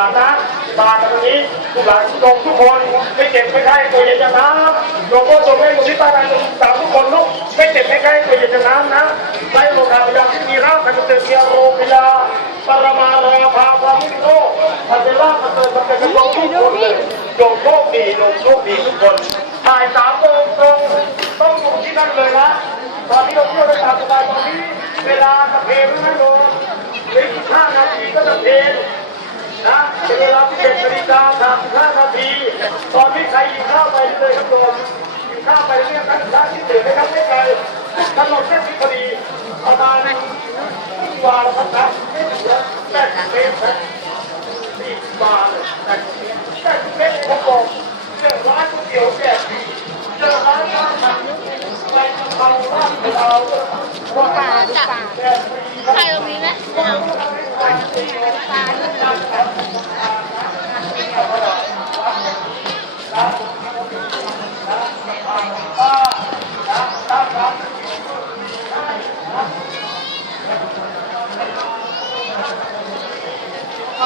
าทนะมากันตรงนี้ทุกหลานทุกคนทุกคนไม่เจ็บไม่ไข้ตัวเย็นจะน้ำหลวงพ่อทรงให้มุทิตาการสามทุกคนลูกไม่เจ็บไม่ไข้ตัวเย็นจะน้ำนะไล่โลกาพยาที่มีร่ากันเตือนเทียโรพยาปรมาราภาพามุโนพันเดล่าพันเตอร์พันเตอร์ทุกคนเลยโยมโชคดีโยมโชคดีทุกคนถ่ายสามโมงตรงต้องอยู่ที่นั่นเลยนะตอนนี้เราเที่ยวได้ตามสบายตอนนี้เวลาสะเพลไม่โดนเหลืออีกห้านาทีก็จะเพล นะเป็นเวลาที่เจ็ดนาฬิกาสามสิบห้านาทีตอนนี้ใครกินข้าวไปเลยครับโยมกินข้าวไปเรียกนักศึกษาที่ตื่นนะครับไม่ไกลถนนเส้นนี้พอดีประมาณวาแล้วครับนะแปดเมตรสี่บาทแปดสิบเมตรแปดเมตรผมบอกเรื่องร้านก๋วยเตี๋ยวแจกฟรีเจอร้านข้าวมันไปกะเพราราดกะเพราดูป่าดูป่าแจกฟรี Thank you.